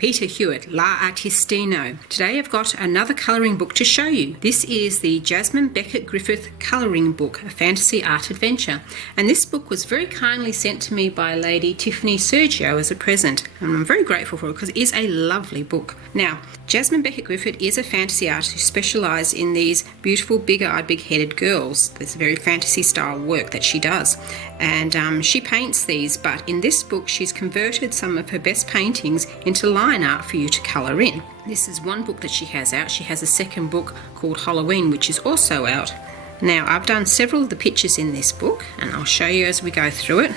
Peter Hewitt, L'Artistino. Today I've got another colouring book to show you. This is the Jasmine Beckett Griffith colouring book, A Fantasy Art Adventure. And this book was very kindly sent to me by Lady Tiffany Sergio as a present. And I'm very grateful for it because it is a lovely book. Now, Jasmine Beckett Griffith is a fantasy artist who specialises in these beautiful, big-eyed, big-headed girls. There's a very fantasy-style work that she does. And she paints these, but in this book she's converted some of her best paintings into line art for you to colour in. This is one book that she has out. She has a second book called Halloween, which is also out. Now, I've done several of the pictures in this book, and I'll show you as we go through it.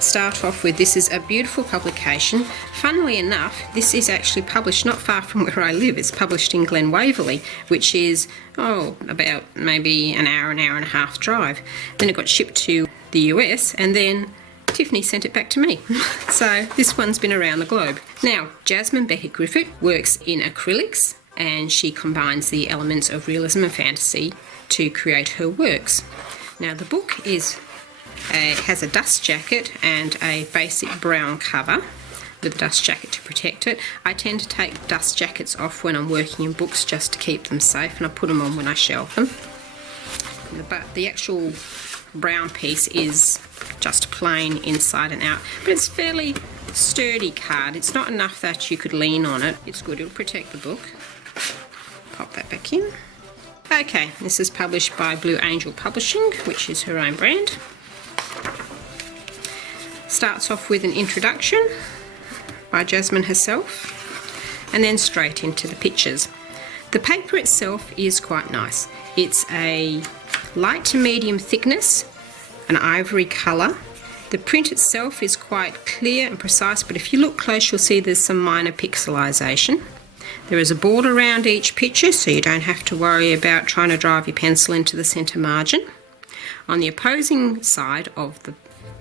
Start off with, this is a beautiful publication. Funnily enough, this is actually published not far from where I live. It's published in Glen Waverley, which is about maybe an hour and a half drive. Then it got shipped to the US, and then Tiffany sent it back to me. So this one's been around the globe. Now, Jasmine Beckett Griffith works in acrylics, and she combines the elements of realism and fantasy to create her works. Now, the book has a dust jacket and a basic brown cover with a dust jacket to protect it. I tend to take dust jackets off when I'm working in books just to keep them safe, and I put them on when I shelve them. But the actual brown piece is just plain inside and out, but it's fairly sturdy card. It's not enough that you could lean on it. It's good, it'll protect the book. Pop that back in. Okay, this is published by Blue Angel Publishing, which is her own brand. Starts off with an introduction by Jasmine herself, and then straight into the pictures. The paper itself is quite nice. It's a light to medium thickness, an ivory colour. The print itself is quite clear and precise, but if you look close you'll see there's some minor pixelisation. There is a border around each picture, so you don't have to worry about trying to drive your pencil into the centre margin. On the opposing side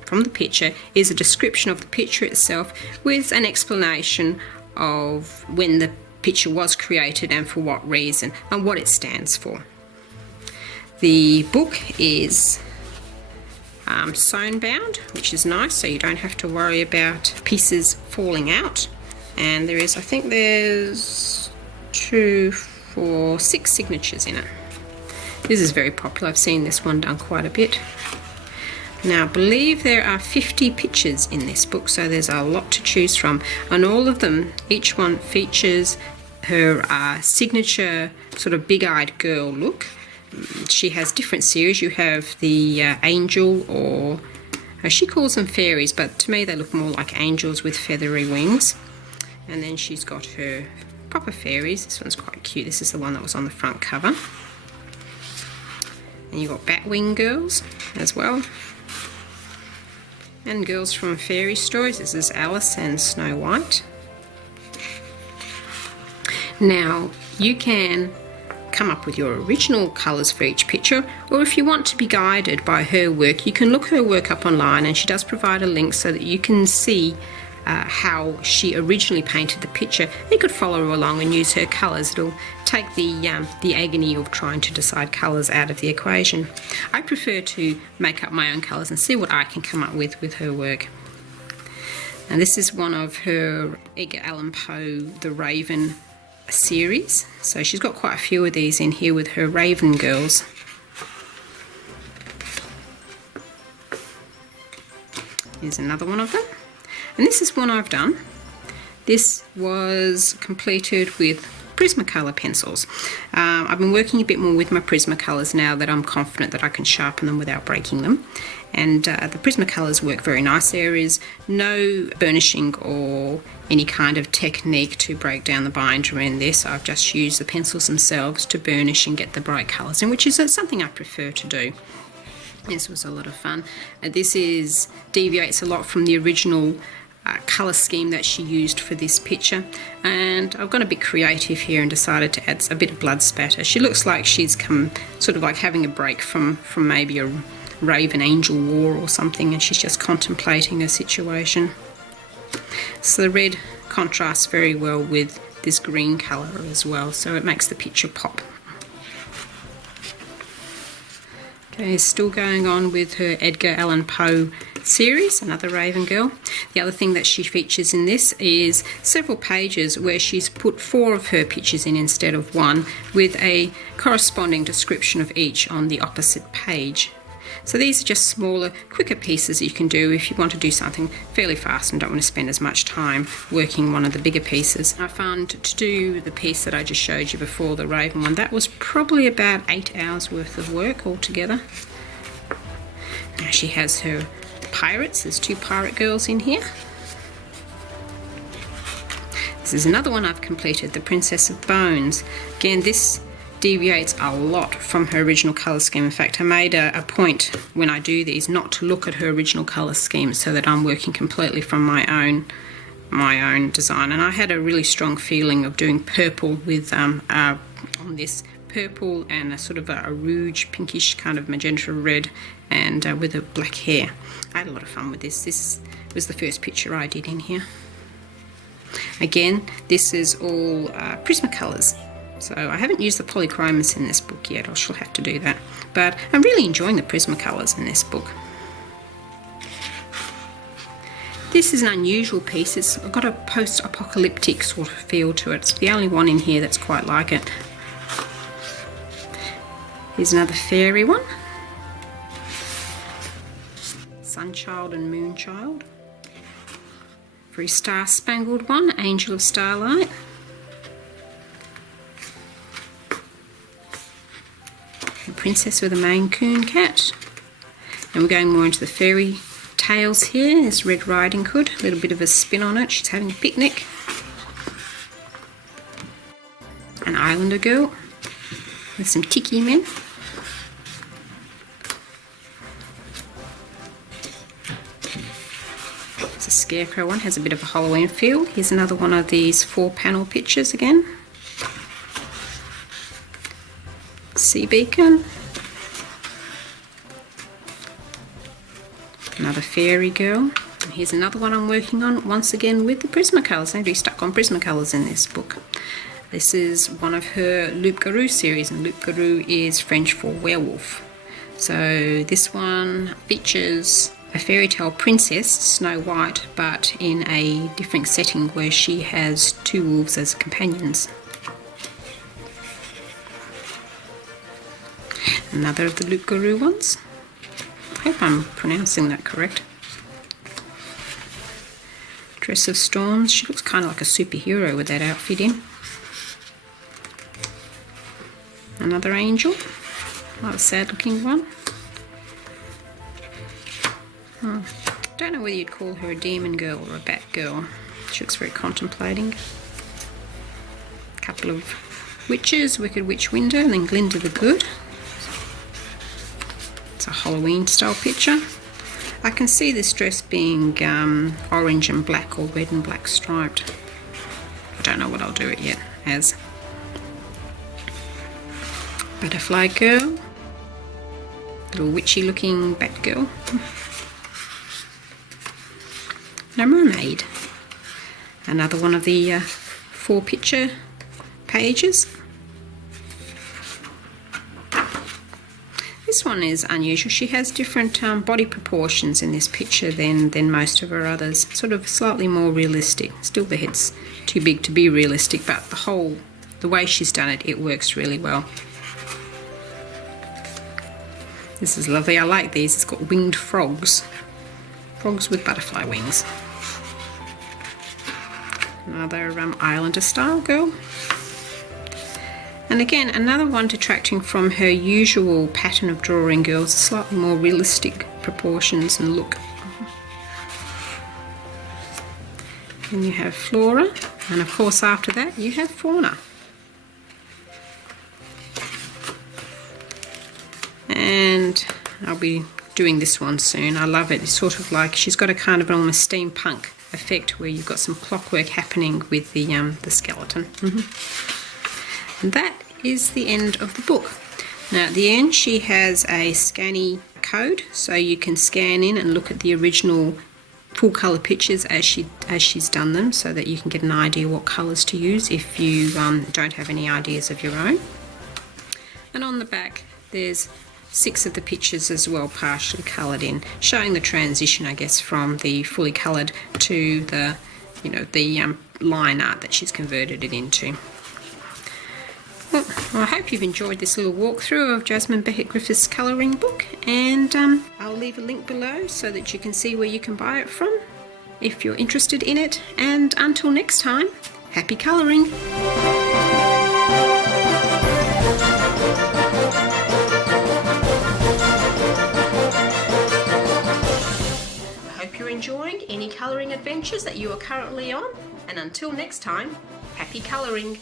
from the picture is a description of the picture itself with an explanation of when the picture was created and for what reason and what it stands for. The book is sewn bound, which is nice, so you don't have to worry about pieces falling out. And there is, I think there's 2, 4, 6 signatures in it. This is very popular. I've seen this one done quite a bit. Now, I believe there are 50 pictures in this book, so there's a lot to choose from. And all of them, each one features her signature sort of big-eyed girl look. She has different series. You have the angel, or she calls them fairies, but to me they look more like angels with feathery wings. And then she's got her proper fairies. This one's quite cute. This is the one that was on the front cover. And you've got Batwing girls as well. And girls from fairy stories. This is Alice and Snow White. Now, you can come up with your original colours for each picture, or if you want to be guided by her work, you can look her work up online, and she does provide a link so that you can see how she originally painted the picture. You could follow her along and use her colours. It'll take the agony of trying to decide colours out of the equation. I prefer to make up my own colours and see what I can come up with her work. And this is one of her Edgar Allan Poe The Raven series. So she's got quite a few of these in here with her Raven girls. Here's another one of them. And this is one I've done. This was completed with Prismacolor pencils. I've been working a bit more with my Prismacolors now that I'm confident that I can sharpen them without breaking them. And the Prismacolors work very nice. There is no burnishing or any kind of technique to break down the binder in this. I've just used the pencils themselves to burnish and get the bright colours in, which is something I prefer to do. This was a lot of fun. This deviates a lot from the original colour scheme that she used for this picture, and I've got a bit creative here and decided to add a bit of blood spatter. She looks like she's come sort of like having a break from maybe a Raven Angel war or something, and she's just contemplating her situation. So the red contrasts very well with this green colour as well, so it makes the picture pop. Okay, still going on with her Edgar Allan Poe series, another Raven Girl. The other thing that she features in this is several pages where she's put 4 of her pictures in instead of 1, with a corresponding description of each on the opposite page. So these are just smaller, quicker pieces that you can do if you want to do something fairly fast and don't want to spend as much time working one of the bigger pieces. I found to do the piece that I just showed you before, the Raven one, that was probably about 8 hours worth of work altogether. Now she has her pirates. There's 2 pirate girls in here. This is another one I've completed, the Princess of Bones. Again, this deviates a lot from her original colour scheme. In fact, I made a point when I do these not to look at her original colour scheme, so that I'm working completely from my own design. And I had a really strong feeling of doing purple with on this purple and a sort of a rouge pinkish kind of magenta red, and with a black hair. I had a lot of fun with this. This was the first picture I did in here. Again, this is all Prismacolors. So I haven't used the polychromos in this book yet. I shall have to do that. But I'm really enjoying the Prismacolors in this book. This is an unusual piece. It's got a post-apocalyptic sort of feel to it. It's the only one in here that's quite like it. Here's another fairy one. Sunchild and Moonchild. Very star-spangled one, Angel of Starlight. The Princess with a Maine Coon cat. And we're going more into the fairy tales here. There's Red Riding Hood, a little bit of a spin on it. She's having a picnic. An Islander girl with some tiki men. There's a scarecrow one, has a bit of a Halloween feel. Here's another one of these 4-panel pictures again. Sea Beacon. Another fairy girl. And here's another one I'm working on, once again with the Prismacolors. I'm really stuck on Prismacolors in this book. This is one of her Loup-Garou series, and Loup-Garou is French for werewolf. So this one features a fairy tale princess, Snow White, but in a different setting where she has 2 wolves as companions. Another of the Loup-Garou ones. I hope I'm pronouncing that correct. Dress of Storms. She looks kind of like a superhero with that outfit in. Another angel. Not a sad looking one. Don't know whether you'd call her a demon girl or a bat girl. She looks very contemplating. A couple of witches, Wicked Witch Window, and then Glinda the Good. It's a Halloween style picture. I can see this dress being orange and black or red and black striped. I don't know what I'll do it yet as. Butterfly girl. Little witchy looking bat girl. And a mermaid. Another one of the 4 picture pages. This one is unusual. She has different body proportions in this picture than most of her others. Sort of slightly more realistic. Still the head's too big to be realistic, but the way she's done it, it works really well. This is lovely. I like these. It's got winged frogs. Frogs with butterfly wings. Another Islander style girl. And again, another one detracting from her usual pattern of drawing girls, slightly more realistic proportions and look. Then you have Flora, and of course after that you have Fauna. And I'll be doing this one soon. I love it. It's sort of like she's got a kind of an almost steampunk effect where you've got some clockwork happening with the skeleton. And that is the end of the book. Now at the end she has a scanny code, so you can scan in and look at the original full colour pictures as she's done them, so that you can get an idea what colours to use if you don't have any ideas of your own. And on the back there's 6 of the pictures as well partially coloured in, showing the transition, I guess, from the fully coloured to the, the line art that she's converted it into. Well, I hope you've enjoyed this little walkthrough of Jasmine Beckett Griffith's colouring book, and I'll leave a link below so that you can see where you can buy it from if you're interested in it. And until next time, happy colouring! Hope you're enjoying any colouring adventures that you are currently on, and until next time, happy colouring!